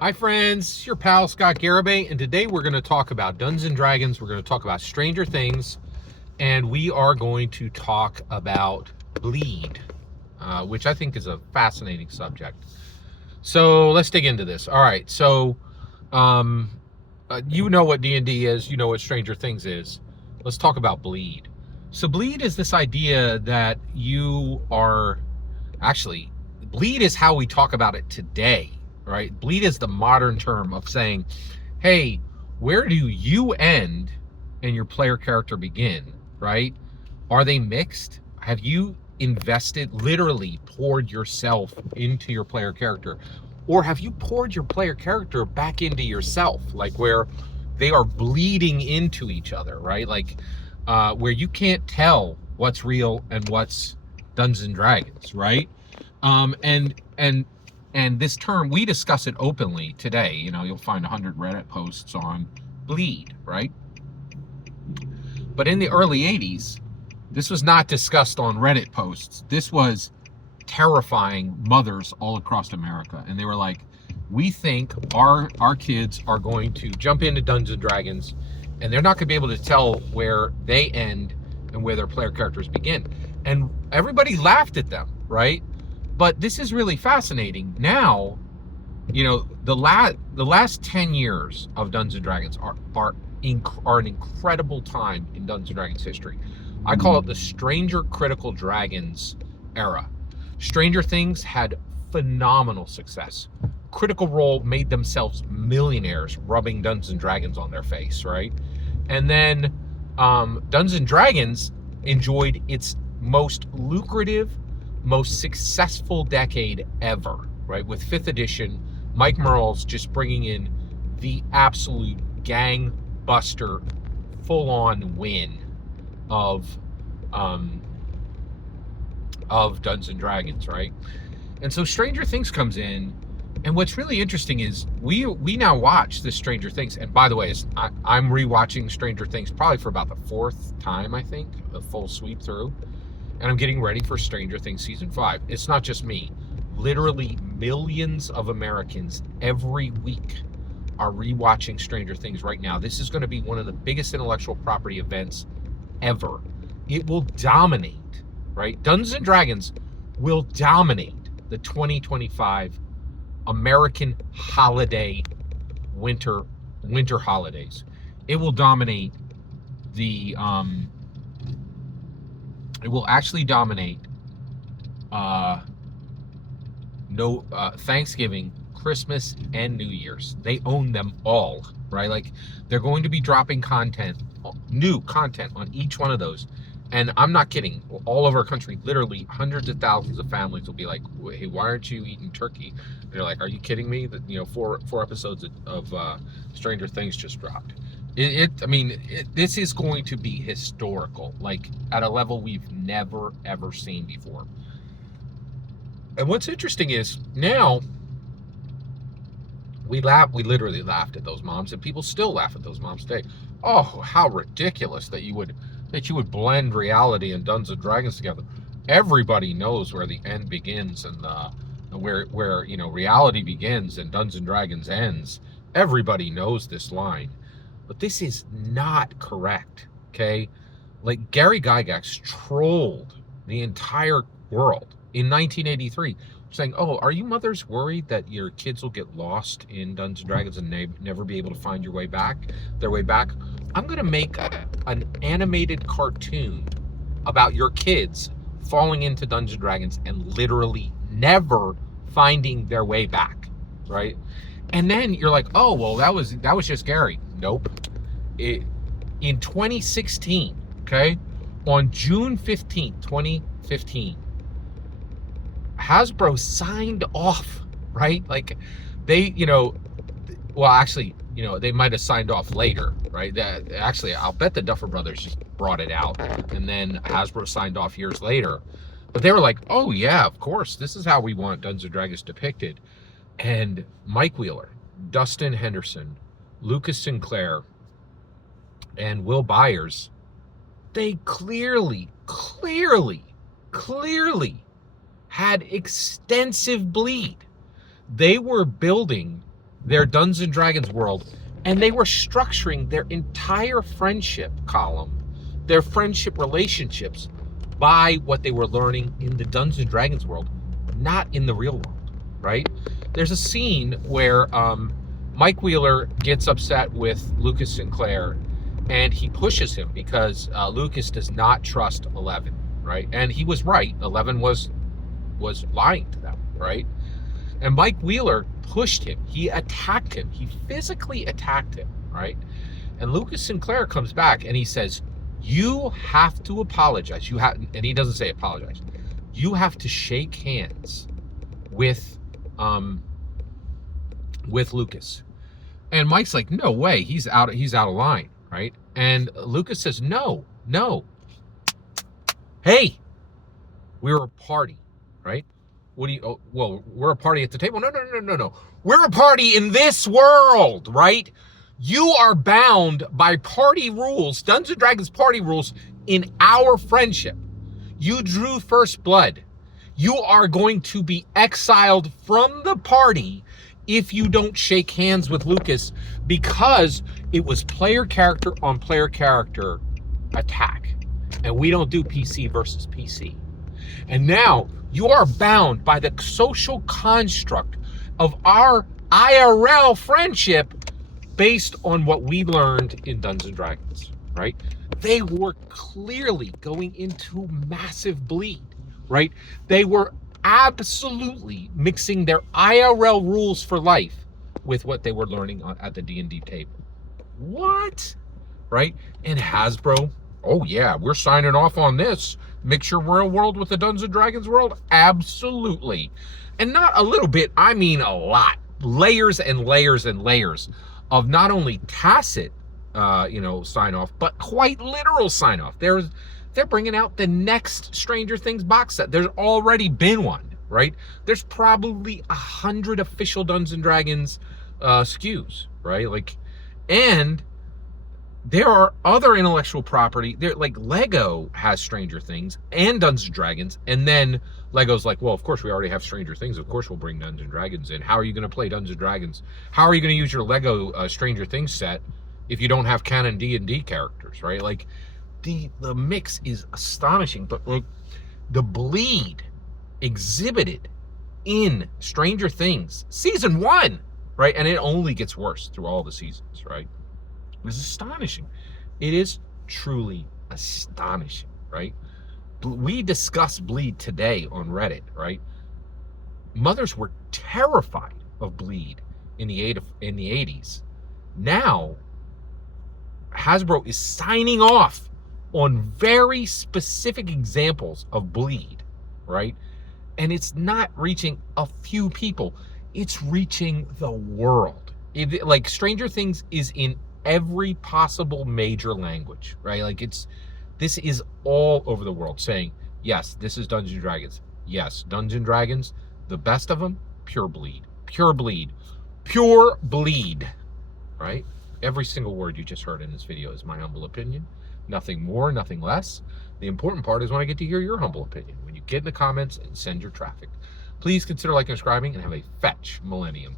Hi friends, your pal Scott Garibay, and today we're going to talk about Dungeons & Dragons, we're going to talk about Stranger Things, and we are going to talk about bleed, which I think is a fascinating subject. So let's dig into this. All right, so um, you know what D&D is, you know what Stranger Things is. Let's talk about bleed. So bleed is this idea that you are actually, bleed is how we talk about it today, right? Bleed is the modern term of saying, hey, where do you end and your player character begin, right? Are they mixed? Have you invested, literally poured yourself into your player character? Or have you poured your player character back into yourself, like where they are bleeding into each other, right? Like where you can't tell what's real and what's Dungeons and Dragons, right? Um, and and and this term, we discuss it openly today. You know, you'll find 100 Reddit posts on bleed, right? But in the early 80s, this was not discussed on Reddit posts. This was terrifying mothers all across America, and they were like, "We think our kids are going to jump into Dungeons and Dragons, and they're not going to be able to tell where they end and where their player characters begin." And everybody laughed at them, right? But this is really fascinating. Now, you know, the last 10 years of Dungeons and Dragons are an incredible time in Dungeons and Dragons history. I call it the Stranger Critical Dragons era. Stranger Things had phenomenal success. Critical Role made themselves millionaires rubbing Dungeons and Dragons on their face, right? And then Dungeons and Dragons enjoyed its most lucrative, most successful decade ever, right? With 5th edition, Mike Merle's just bringing in the absolute gangbuster, full-on win of um, Dungeons and Dragons, right? And so Stranger Things comes in, and what's really interesting is we now watch this Stranger Things. And by the way, I'm rewatching Stranger Things probably for about the 4th time, I think, a full sweep through, and I'm getting ready for Stranger Things season 5. It's not just me; literally millions of Americans every week are rewatching Stranger Things right now. This is going to be one of the biggest intellectual property events ever. It will dominate, right? Dungeons and Dragons will dominate the 2025 American holiday winter holidays. It will dominate the it will actually dominate Thanksgiving, Christmas, and New Year's. They own them all, right? Like, they're going to be dropping new content on each one of those. And I'm not kidding. All over our country, literally hundreds of thousands of families will be like, "Hey, why aren't you eating turkey?" And they're like, "Are you kidding me? That, you know, four episodes of Stranger Things just dropped." This is going to be historical, like at a level we've never ever seen before. And what's interesting is now we literally laughed at those moms, and people still laugh at those moms today. Oh, how ridiculous that you would blend reality and Dungeons and Dragons together. Everybody knows where the end begins and where reality begins and Dungeons and Dragons ends. Everybody knows this line. But this is not correct, okay? Like, Gary Gygax trolled the entire world in 1983, saying, "Oh, are you mothers worried that your kids will get lost in Dungeons and Dragons and never be able to find their way back? I'm going to make an animated cartoon about your kids falling into Dungeons and Dragons and literally never finding their way back," right? And then you're like, "Oh, well, that was just Gary." Nope. In 2016, okay, on June 15th, 2015, Hasbro signed off, right? Like, they, well, actually, they might have signed off later, right? That actually, I'll bet the Duffer Brothers just brought it out, and then Hasbro signed off years later. But they were like, "Oh yeah, of course, this is how we want Dungeons and Dragons depicted." And Mike Wheeler, Dustin Henderson, Lucas Sinclair, and Will Byers, they clearly had extensive bleed. They were building their Dungeons and Dragons world, and they were structuring their entire friendship column, their friendship relationships, by what they were learning in the Dungeons and Dragons world, not in the real world, right? There's a scene where Mike Wheeler gets upset with Lucas Sinclair, and he pushes him because Lucas does not trust 11, right? And he was right. 11 was lying to them, right? And Mike Wheeler pushed him. He attacked him. He physically attacked him, right? And Lucas Sinclair comes back and he says, you have to apologize. And he doesn't say apologize. You have to shake hands with Lucas. And Mike's like, no way, he's out of line, right? And Lucas says, no. Hey, we're a party, right? What do you, oh, well, we're a party at the table. No. We're a party in this world, right? You are bound by party rules, Dungeons & Dragons party rules in our friendship. You drew first blood. You are going to be exiled from the party if you don't shake hands with Lucas, because it was player character on player character attack. And we don't do PC versus PC. And now you are bound by the social construct of our IRL friendship based on what we learned in Dungeons & Dragons, right? They were clearly going into massive bleed, right? They were absolutely mixing their IRL rules for life with what they were learning at the D&D table. What? Right? And Hasbro, oh yeah, we're signing off on this. Mix your real world with the Dungeons & Dragons world? Absolutely. And not a little bit, I mean a lot. Layers and layers and layers of not only tacit, sign off, but quite literal sign off. They're bringing out the next Stranger Things box set. There's already been one, right? There's probably 100 official Dungeons & Dragons SKUs, right? And there are other intellectual property. There, like Lego has Stranger Things and Dungeons & Dragons, and then Lego's like, well, of course we already have Stranger Things. Of course we'll bring Dungeons & Dragons in. How are you going to play Dungeons & Dragons? How are you going to use your Lego Stranger Things set if you don't have canon D&D characters, right? Like, the mix is astonishing, but like the bleed exhibited in Stranger Things season 1, right? And it only gets worse through all the seasons, right? It was astonishing. It is truly astonishing, right? We discussed bleed today on Reddit, right? Mothers were terrified of bleed in the 80s. Now, Hasbro is signing off on very specific examples of bleed, right? And it's not reaching a few people. It's reaching the world. Like, Stranger Things is in every possible major language, right? Like, this is all over the world saying, yes, this is Dungeons & Dragons. Yes, Dungeons & Dragons, the best of them, pure bleed. Pure bleed. Pure bleed, right? Every single word you just heard in this video is my humble opinion. Nothing more, nothing less. The important part is when I get to hear your humble opinion, when you get in the comments and send your traffic. Please consider liking and subscribing, and have a fetch millennium.